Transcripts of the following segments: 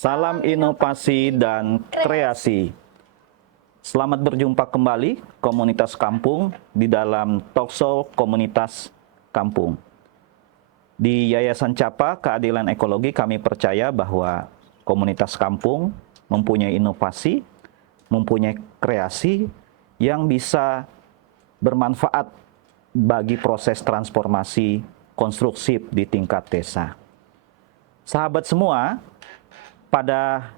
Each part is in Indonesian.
Salam inovasi dan kreasi. Selamat berjumpa kembali komunitas kampung di dalam talkshow komunitas kampung. Di Yayasan Capa Keadilan Ekologi kami percaya bahwa komunitas kampung mempunyai inovasi, mempunyai kreasi yang bisa bermanfaat bagi proses transformasi konstruksi di tingkat desa. Sahabat semua, pada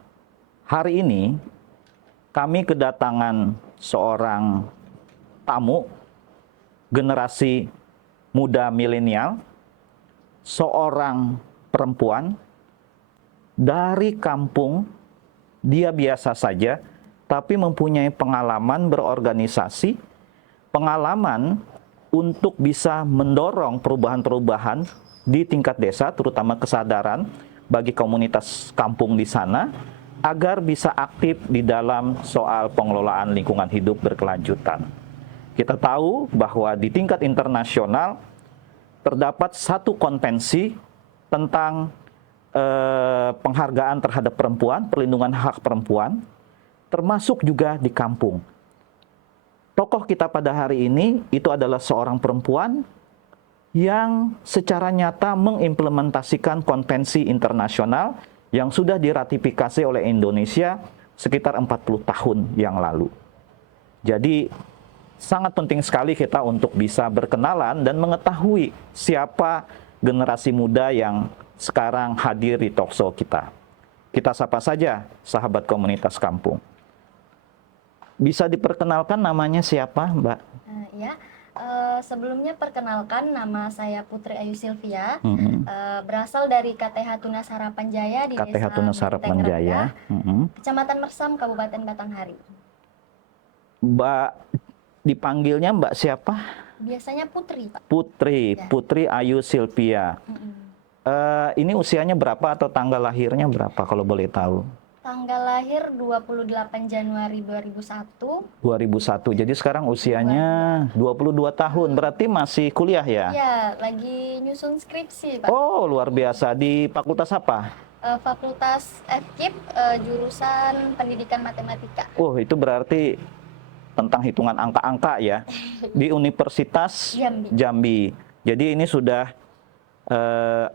hari ini kami kedatangan seorang tamu generasi muda milenial, seorang perempuan dari kampung. Dia biasa saja, tapi mempunyai pengalaman berorganisasi, pengalaman untuk bisa mendorong perubahan-perubahan di tingkat desa, terutama kesadaran bagi komunitas kampung di sana, agar bisa aktif di dalam soal pengelolaan lingkungan hidup berkelanjutan. Kita tahu bahwa di tingkat internasional terdapat satu konvensi tentang penghargaan terhadap perempuan, perlindungan hak perempuan, termasuk juga di kampung. Tokoh kita pada hari ini itu adalah seorang perempuan yang secara nyata mengimplementasikan konvensi internasional yang sudah diratifikasi oleh Indonesia sekitar 40 tahun yang lalu. Jadi sangat penting sekali kita untuk bisa berkenalan dan mengetahui siapa generasi muda yang sekarang hadir di talkshow kita. Kita sapa saja sahabat komunitas kampung. Bisa diperkenalkan namanya siapa, Mbak? Sebelumnya perkenalkan, nama saya Putri Ayu Sylvia, berasal dari KTH Tunas Harapan Jaya di KTH Desa Tunas Harapan Benteng Jaya, Rendah, Kecamatan Mersam, Kabupaten Batanghari. Mbak dipanggilnya Mbak siapa? Biasanya Putri, Pak. Putri, Ya. Putri Ayu Sylvia. Ini usianya berapa atau tanggal lahirnya berapa kalau boleh tahu? Tanggal lahir 28 Januari 2001. 2001. Jadi sekarang usianya 22 tahun. Berarti masih kuliah ya? Ya, lagi nyusun skripsi, Pak. Oh, luar biasa. Di fakultas apa? Fakultas FKIP, jurusan Pendidikan Matematika. Oh, itu berarti tentang hitungan angka-angka ya. Di Universitas Jambi. Jadi ini sudah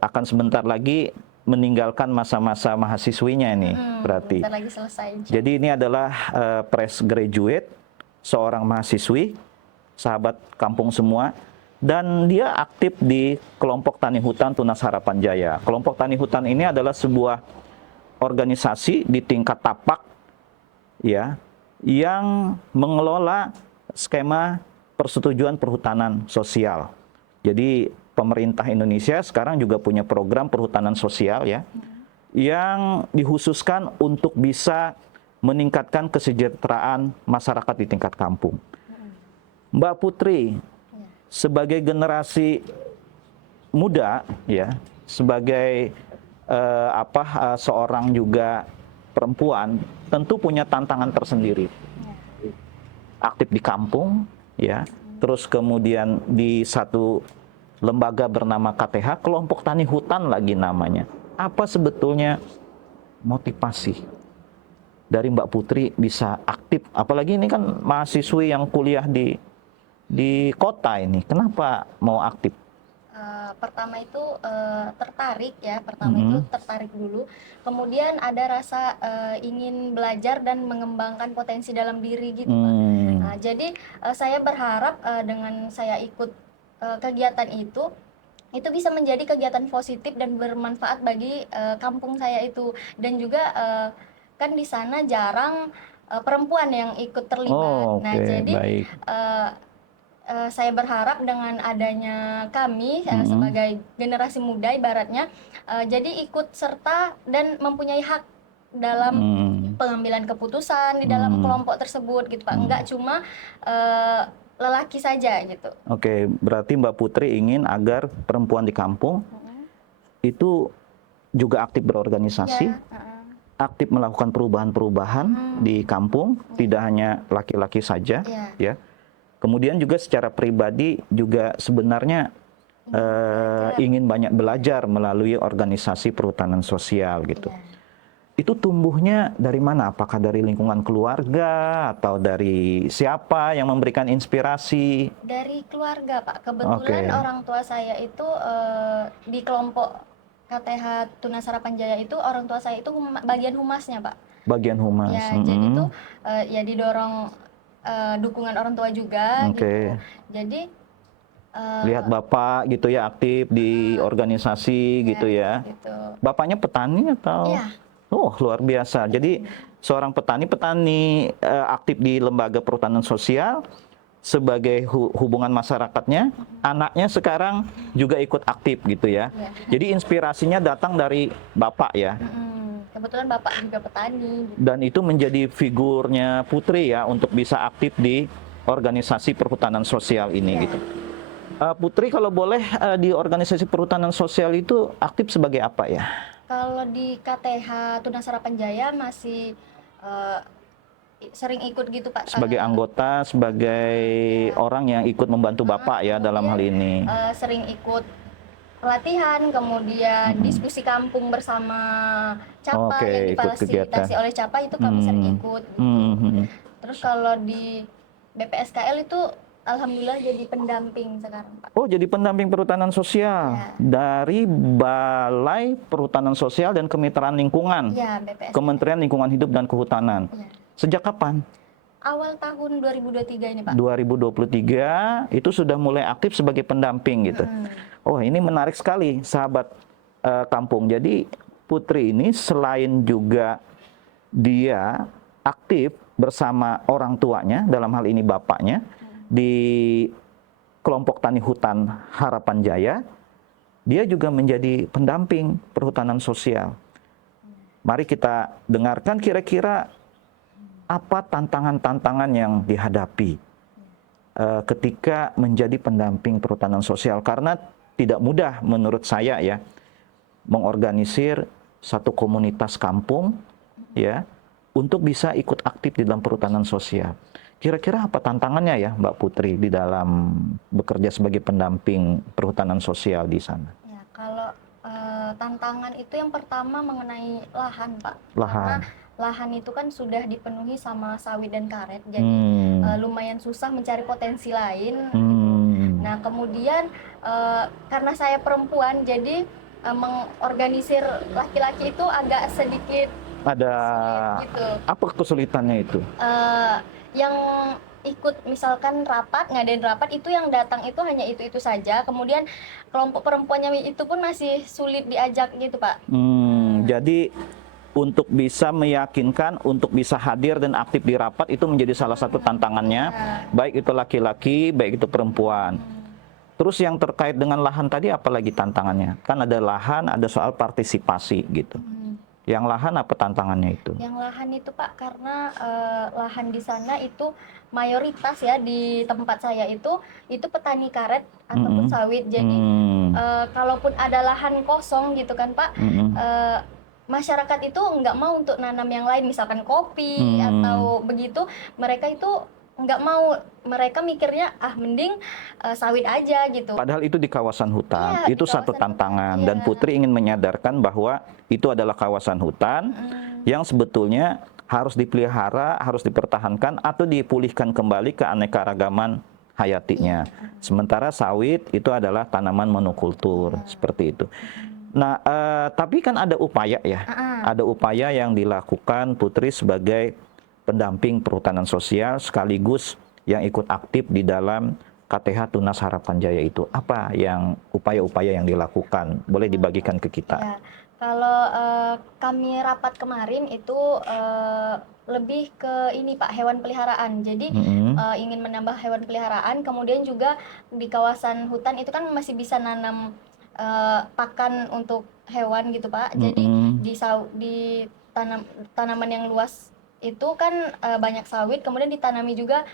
akan sebentar lagi meninggalkan masa-masa mahasiswinya ini, berarti. Bentar lagi selesai. Jadi ini adalah fresh graduate, seorang mahasiswi, sahabat kampung semua, dan dia aktif di kelompok Tani Hutan Tunas Harapan Jaya. Kelompok Tani Hutan ini adalah sebuah organisasi di tingkat tapak, ya, yang mengelola skema persetujuan perhutanan sosial. Jadi pemerintah Indonesia sekarang juga punya program perhutanan sosial ya, yang dikhususkan untuk bisa meningkatkan kesejahteraan masyarakat di tingkat kampung. Mbak Putri, sebagai generasi muda ya, sebagai seorang juga perempuan, tentu punya tantangan tersendiri. Aktif di kampung ya, terus kemudian di satu lembaga bernama KTH, Kelompok Tani Hutan lagi namanya. Apa sebetulnya motivasi dari Mbak Putri bisa aktif? Apalagi ini kan mahasiswi yang kuliah di kota ini. Kenapa mau aktif? Pertama itu tertarik dulu. Kemudian ada rasa ingin belajar dan mengembangkan potensi dalam diri gitu, Pak. Jadi saya berharap dengan saya ikut kegiatan itu bisa menjadi kegiatan positif dan bermanfaat bagi kampung saya itu, dan juga kan di sana jarang perempuan yang ikut terlibat. Nah, jadi saya berharap dengan adanya kami sebagai generasi muda ibaratnya, jadi ikut serta dan mempunyai hak dalam pengambilan keputusan di dalam kelompok tersebut gitu, Pak. Enggak cuma lelaki saja gitu. Oke, berarti Mbak Putri ingin agar perempuan di kampung itu juga aktif berorganisasi, aktif melakukan perubahan-perubahan di kampung, tidak hanya laki-laki saja, ya. Kemudian juga secara pribadi juga sebenarnya ingin banyak belajar melalui organisasi perhutanan sosial gitu. itu tumbuhnya dari mana? Apakah dari lingkungan keluarga atau dari siapa yang memberikan inspirasi? Dari keluarga, Pak. Oke, Kebetulan orang tua saya itu di kelompok KTH Tunas Harapan Jaya itu orang tua saya itu bagian humasnya, Pak. bagian humas. Ya, jadi tuh ya didorong dukungan orang tua juga gitu. Oke. Jadi Lihat Bapak gitu ya aktif di organisasi gitu ya. gitu. Bapaknya petani atau? Iya. Oh, luar biasa. Jadi seorang petani aktif di lembaga perhutanan sosial sebagai hubungan masyarakatnya, anaknya sekarang juga ikut aktif gitu ya. Iya. Jadi inspirasinya datang dari Bapak ya. Kebetulan Bapak juga petani. Gitu. Dan itu menjadi figurnya Putri ya untuk bisa aktif di organisasi perhutanan sosial ini Iya. gitu. Putri kalau boleh di organisasi perhutanan sosial itu aktif sebagai apa ya? Kalau di KTH Tunas Harapan Jaya masih sering ikut gitu, Pak. Sebagai anggota, sebagai orang yang ikut membantu Bapak ya dalam hal ini. Sering ikut pelatihan, kemudian diskusi kampung bersama CAPA Oke, yang ikut kegiatan. difasilitasi oleh CAPA itu kami sering ikut. Terus kalau di BPSKL itu alhamdulillah jadi pendamping sekarang, Pak. Oh, jadi pendamping perhutanan sosial Ya. dari Balai Perhutanan Sosial dan Kemitraan Lingkungan, Ya, BPSKL. Kementerian Lingkungan Hidup dan Kehutanan. Ya. Sejak kapan? Awal tahun 2023 ini, Pak. 2023 itu sudah mulai aktif sebagai pendamping gitu. Oh, ini menarik sekali, sahabat kampung. Jadi Putri ini selain juga dia aktif bersama orang tuanya, dalam hal ini bapaknya, di kelompok tani hutan Harapan Jaya, dia juga menjadi pendamping perhutanan sosial. Mari kita dengarkan kira-kira apa tantangan-tantangan yang dihadapi ketika menjadi pendamping perhutanan sosial. Karena tidak mudah menurut saya ya, mengorganisir satu komunitas kampung ya, untuk bisa ikut aktif di dalam perhutanan sosial. Kira-kira apa tantangannya ya Mbak Putri di dalam bekerja sebagai pendamping perhutanan sosial di sana? Ya, kalau tantangan itu yang pertama mengenai lahan, Pak. Lahan. Karena lahan itu kan sudah dipenuhi sama sawit dan karet, jadi lumayan susah mencari potensi lain. Gitu. Nah, kemudian karena saya perempuan, jadi mengorganisir laki-laki itu agak sedikit ada sulit, gitu. Apa kesulitannya itu? Yang ikut misalkan rapat, ngadain rapat itu yang datang itu hanya itu saja. Kemudian kelompok perempuannya itu pun masih sulit diajak gitu, Pak. Jadi untuk bisa meyakinkan, untuk bisa hadir dan aktif di rapat itu menjadi salah satu tantangannya, baik itu laki-laki, baik itu perempuan. Terus yang terkait dengan lahan tadi apalagi tantangannya? Kan ada lahan, ada soal partisipasi gitu. Yang lahan apa tantangannya itu? Yang lahan itu, Pak, karena lahan di sana itu mayoritas ya di tempat saya itu petani karet ataupun sawit. Jadi kalaupun ada lahan kosong gitu kan, Pak, masyarakat itu nggak mau untuk nanam yang lain, misalkan kopi atau begitu, mereka itu nggak mau, mereka mikirnya mending sawit aja gitu. Padahal itu di kawasan hutan, Iya, itu di satu kawasan tantangan. hutan, Dan iya. Putri ingin menyadarkan bahwa itu adalah kawasan hutan yang sebetulnya harus dipelihara, harus dipertahankan atau dipulihkan kembali keanekaragaman hayatinya. Sementara sawit itu adalah tanaman monokultur, seperti itu. Nah, tapi kan ada upaya ya, ada upaya yang dilakukan Putri sebagai pendamping perhutanan sosial sekaligus yang ikut aktif di dalam KTH Tunas Harapan Jaya itu. Apa yang upaya-upaya yang dilakukan? Boleh dibagikan ke kita? Ya, kalau kami rapat kemarin itu lebih ke ini, Pak, hewan peliharaan. Jadi ingin menambah hewan peliharaan, kemudian juga di kawasan hutan itu kan masih bisa nanam pakan untuk hewan gitu, Pak. Jadi di tanaman yang luas itu kan banyak sawit, kemudian ditanami juga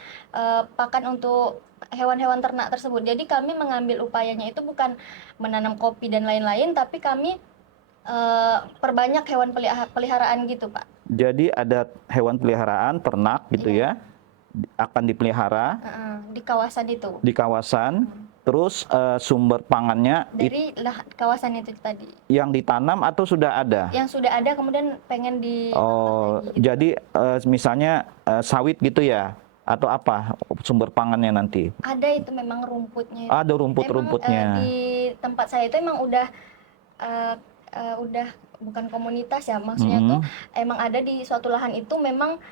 pakan untuk hewan-hewan ternak tersebut. Jadi kami mengambil upayanya itu bukan menanam kopi dan lain-lain, tapi kami perbanyak hewan peliharaan gitu, Pak. Jadi ada hewan peliharaan, ternak gitu ya, akan dipelihara Di kawasan itu. di kawasan Terus sumber pangannya Dari kawasan itu tadi. yang ditanam atau sudah ada? Yang sudah ada kemudian pengen di Oh, lagi gitu. jadi misalnya sawit gitu ya? Atau apa sumber pangannya nanti? Ada itu memang rumputnya. Ada Memang rumput-rumputnya. di tempat saya itu emang udah bukan komunitas ya, maksudnya tuh emang ada di suatu lahan itu memang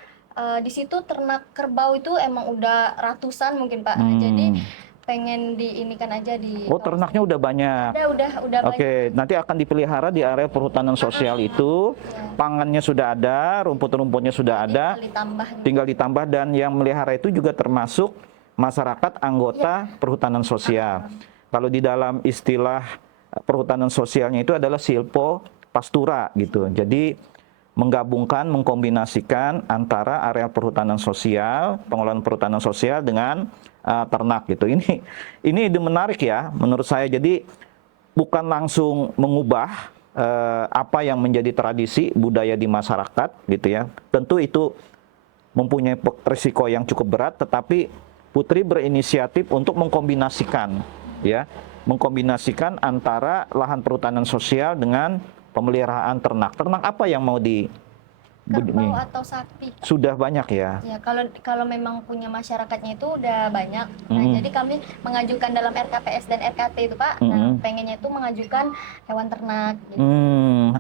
di situ ternak kerbau itu emang udah ratusan mungkin Pak. Jadi pengen diinikan aja di Oh, ternaknya udah banyak. udah Oke, nanti akan dipelihara di area perhutanan sosial itu. Pangannya sudah ada, rumput-rumputnya sudah ada. Tinggal ditambah dan yang melihara itu juga termasuk masyarakat anggota perhutanan sosial. Kalau di dalam istilah perhutanan sosialnya itu adalah silpo pastura gitu. Jadi menggabungkan, mengkombinasikan antara area perhutanan sosial, pengelolaan perhutanan sosial dengan ternak gitu. Ini ide menarik ya menurut saya. Jadi bukan langsung mengubah apa yang menjadi tradisi budaya di masyarakat gitu ya. Tentu itu mempunyai risiko yang cukup berat, tetapi Putri berinisiatif untuk mengkombinasikan ya, mengkombinasikan antara lahan perhutanan sosial dengan pemeliharaan ternak. Ternak apa yang mau di kerbau atau sapi. Sudah banyak ya? Ya, kalau memang punya masyarakatnya itu udah banyak. Nah, jadi kami mengajukan dalam RKPS dan RKT itu Pak. Nah, pengennya itu mengajukan hewan ternak. Gitu.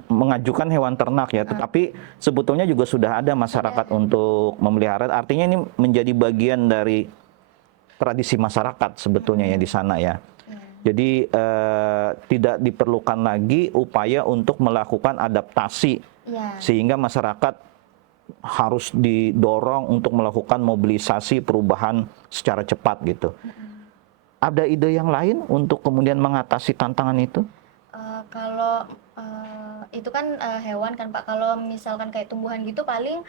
Mengajukan hewan ternak ya, tetapi sebetulnya juga sudah ada masyarakat untuk memelihara. Artinya ini menjadi bagian dari tradisi masyarakat sebetulnya ya di sana ya. Jadi tidak diperlukan lagi upaya untuk melakukan adaptasi sehingga masyarakat harus didorong untuk melakukan mobilisasi perubahan secara cepat gitu. Ada ide yang lain untuk kemudian mengatasi tantangan itu? Kalau itu kan hewan kan Pak. Kalau misalkan kayak tumbuhan gitu paling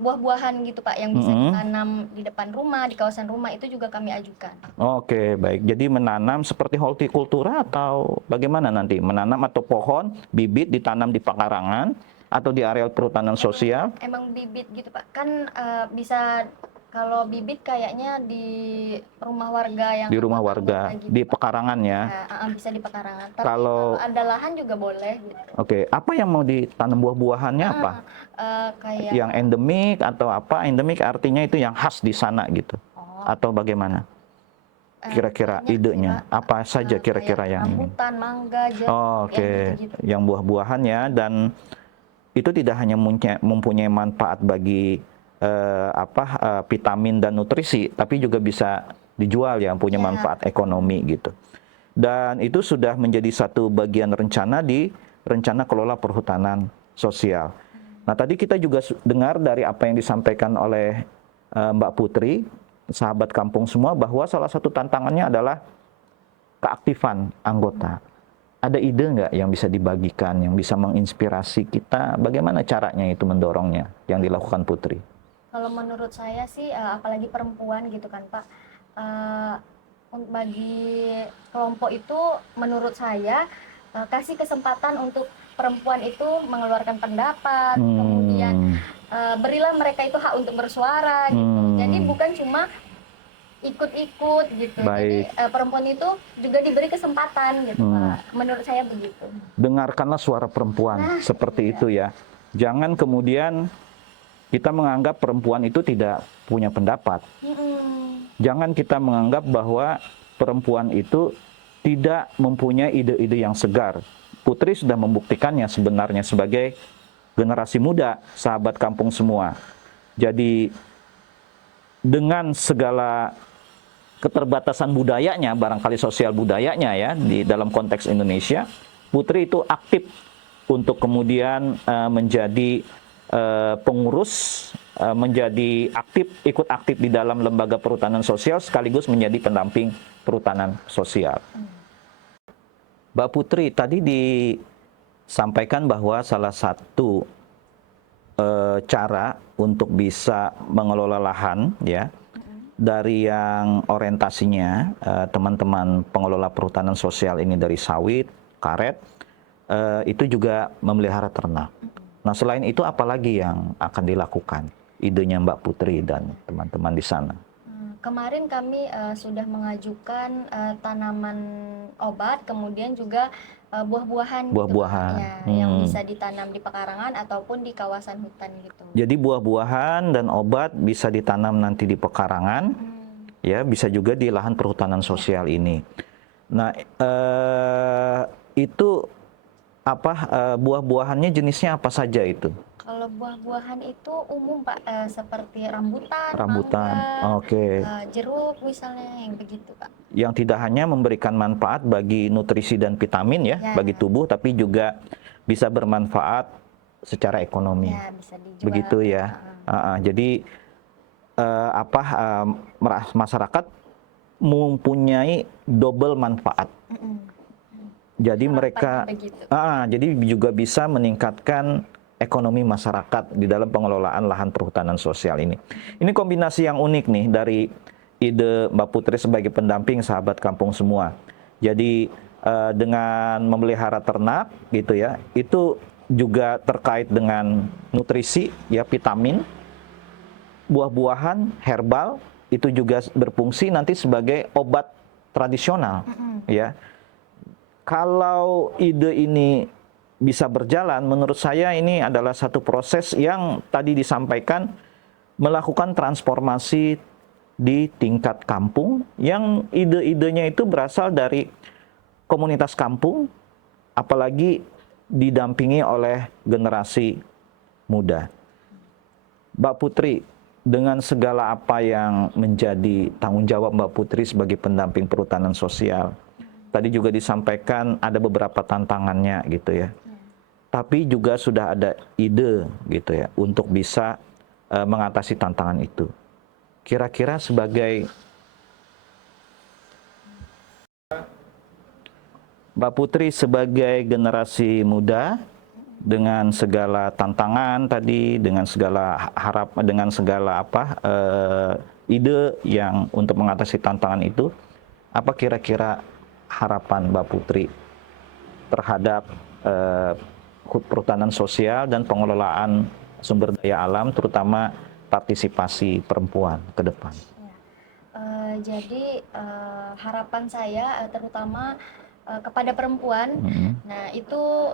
buah-buahan gitu Pak yang bisa ditanam di depan rumah, di kawasan rumah itu juga kami ajukan. Oke, baik. Jadi menanam seperti hortikultura atau bagaimana nanti? Menanam atau pohon, bibit ditanam di pekarangan atau di area perhutanan sosial? Emang bibit gitu Pak. Kan bisa kalau bibit kayaknya di rumah warga yang di rumah warga, gitu, di Pak. pekarangan ya? Bisa di pekarangan. Tapi Kalau ada lahan juga boleh gitu. Oke, apa yang mau ditanam buah-buahannya apa? Kayak Yang endemik atau apa? Endemik artinya itu yang khas di sana gitu. Atau bagaimana? Kira-kira idenya apa saja kira-kira yang ini? rambutan, mangga, jeruk, Oke, yang buah-buahan ya, dan itu tidak hanya mempunyai manfaat bagi vitamin dan nutrisi, tapi juga bisa dijual ya, punya manfaat ekonomi gitu. Dan itu sudah menjadi satu bagian rencana di rencana kelola perhutanan sosial. Nah, tadi kita juga dengar dari apa yang disampaikan oleh Mbak Putri, sahabat kampung semua, bahwa salah satu tantangannya adalah keaktifan anggota. Ada ide nggak yang bisa dibagikan, yang bisa menginspirasi kita? Bagaimana caranya itu mendorongnya, yang dilakukan Putri? Kalau menurut saya sih, apalagi perempuan gitu kan Pak, bagi kelompok itu menurut saya kasih kesempatan untuk perempuan itu mengeluarkan pendapat, kemudian berilah mereka itu hak untuk bersuara gitu. Jadi bukan cuma ikut-ikut gitu. Baik. Jadi perempuan itu juga diberi kesempatan gitu Pak. Menurut saya begitu. Dengarkanlah suara perempuan seperti itu ya. Jangan kemudian kita menganggap perempuan itu tidak punya pendapat. Jangan kita menganggap bahwa perempuan itu tidak mempunyai ide-ide yang segar. Putri sudah membuktikannya sebenarnya sebagai generasi muda, sahabat kampung semua. Jadi dengan segala keterbatasan budayanya, barangkali sosial budayanya ya, di dalam konteks Indonesia, Putri itu aktif untuk kemudian menjadi pengurus, menjadi ikut aktif di dalam lembaga perhutanan sosial, sekaligus menjadi pendamping perhutanan sosial. Mbak Putri, tadi disampaikan bahwa salah satu cara untuk bisa mengelola lahan ya, dari yang orientasinya teman-teman pengelola perhutanan sosial ini dari sawit, karet, itu juga memelihara ternak. Nah, selain itu apalagi yang akan dilakukan? Idenya Mbak Putri dan teman-teman di sana. Kemarin kami sudah mengajukan tanaman obat, kemudian juga buah-buahan gitu, Pak. Buah-buahan. Ya, yang bisa ditanam di pekarangan ataupun di kawasan hutan gitu. Jadi buah-buahan dan obat bisa ditanam nanti di pekarangan, ya bisa juga di lahan perhutanan sosial ini. Nah, itu apa buah-buahannya jenisnya apa saja itu? Kalau buah-buahan itu umum Pak, seperti rambutan, Rambutan, mangga, oke. jeruk misalnya, yang begitu Pak. Yang tidak hanya memberikan manfaat bagi nutrisi dan vitamin ya, Ya. bagi tubuh, tapi juga bisa bermanfaat secara ekonomi. Ya, bisa dijual. Begitu ya. Jadi masyarakat mempunyai double manfaat. Jadi mereka, jadi juga bisa meningkatkan ekonomi masyarakat di dalam pengelolaan lahan perhutanan sosial ini. Ini kombinasi yang unik nih dari ide Mbak Putri sebagai pendamping sahabat kampung semua. Jadi dengan memelihara ternak gitu ya, itu juga terkait dengan nutrisi ya, vitamin, buah-buahan, herbal, itu juga berfungsi nanti sebagai obat tradisional ya. Kalau ide ini bisa berjalan, menurut saya ini adalah satu proses yang tadi disampaikan, melakukan transformasi di tingkat kampung, yang ide-idenya itu berasal dari komunitas kampung, apalagi didampingi oleh generasi muda. Mbak Putri, dengan segala apa yang menjadi tanggung jawab Mbak Putri sebagai pendamping perhutanan sosial, tadi juga disampaikan ada beberapa tantangannya gitu ya. Tapi juga sudah ada ide gitu ya untuk bisa mengatasi tantangan itu. Kira-kira sebagai Mbak Putri sebagai generasi muda dengan segala tantangan tadi, dengan segala dengan segala ide yang untuk mengatasi tantangan itu, apa kira-kira harapan Mbak Putri terhadap perhutanan sosial dan pengelolaan sumber daya alam, terutama partisipasi perempuan ke depan? Jadi harapan saya terutama kepada perempuan, nah itu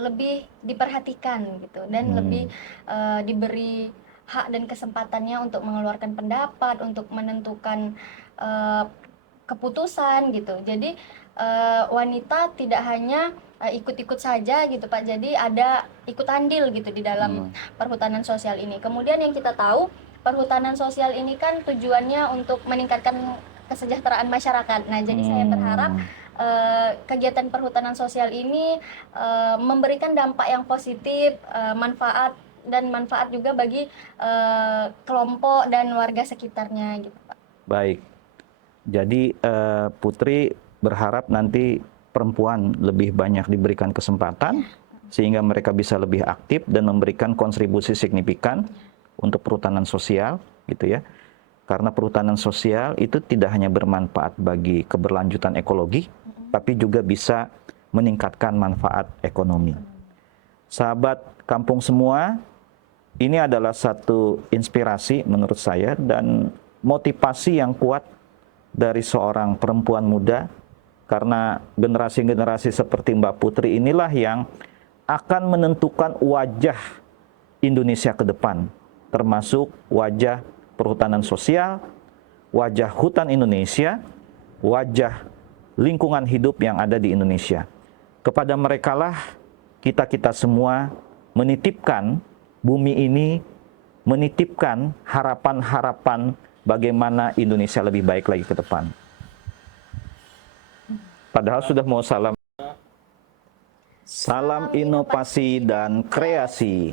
lebih diperhatikan gitu, dan lebih diberi hak dan kesempatannya untuk mengeluarkan pendapat, untuk menentukan keputusan gitu. Jadi wanita tidak hanya ikut-ikut saja gitu Pak, jadi ada ikut andil gitu di dalam perhutanan sosial ini. Kemudian yang kita tahu, perhutanan sosial ini kan tujuannya untuk meningkatkan kesejahteraan masyarakat. Nah, jadi saya berharap kegiatan perhutanan sosial ini memberikan dampak yang positif, manfaat juga bagi kelompok dan warga sekitarnya gitu Pak. Baik. Jadi Putri berharap nanti perempuan lebih banyak diberikan kesempatan sehingga mereka bisa lebih aktif dan memberikan kontribusi signifikan untuk perhutanan sosial gitu ya. Karena perhutanan sosial itu tidak hanya bermanfaat bagi keberlanjutan ekologi, tapi juga bisa meningkatkan manfaat ekonomi. Sahabat kampung semua, ini adalah satu inspirasi menurut saya dan motivasi yang kuat dari seorang perempuan muda, karena generasi-generasi seperti Mbak Putri inilah yang akan menentukan wajah Indonesia ke depan, termasuk wajah perhutanan sosial, wajah hutan Indonesia, wajah lingkungan hidup yang ada di Indonesia. Kepada merekalah kita semua menitipkan bumi ini, menitipkan harapan-harapan bagaimana Indonesia lebih baik lagi ke depan. Padahal sudah mau salam inovasi dan kreasi.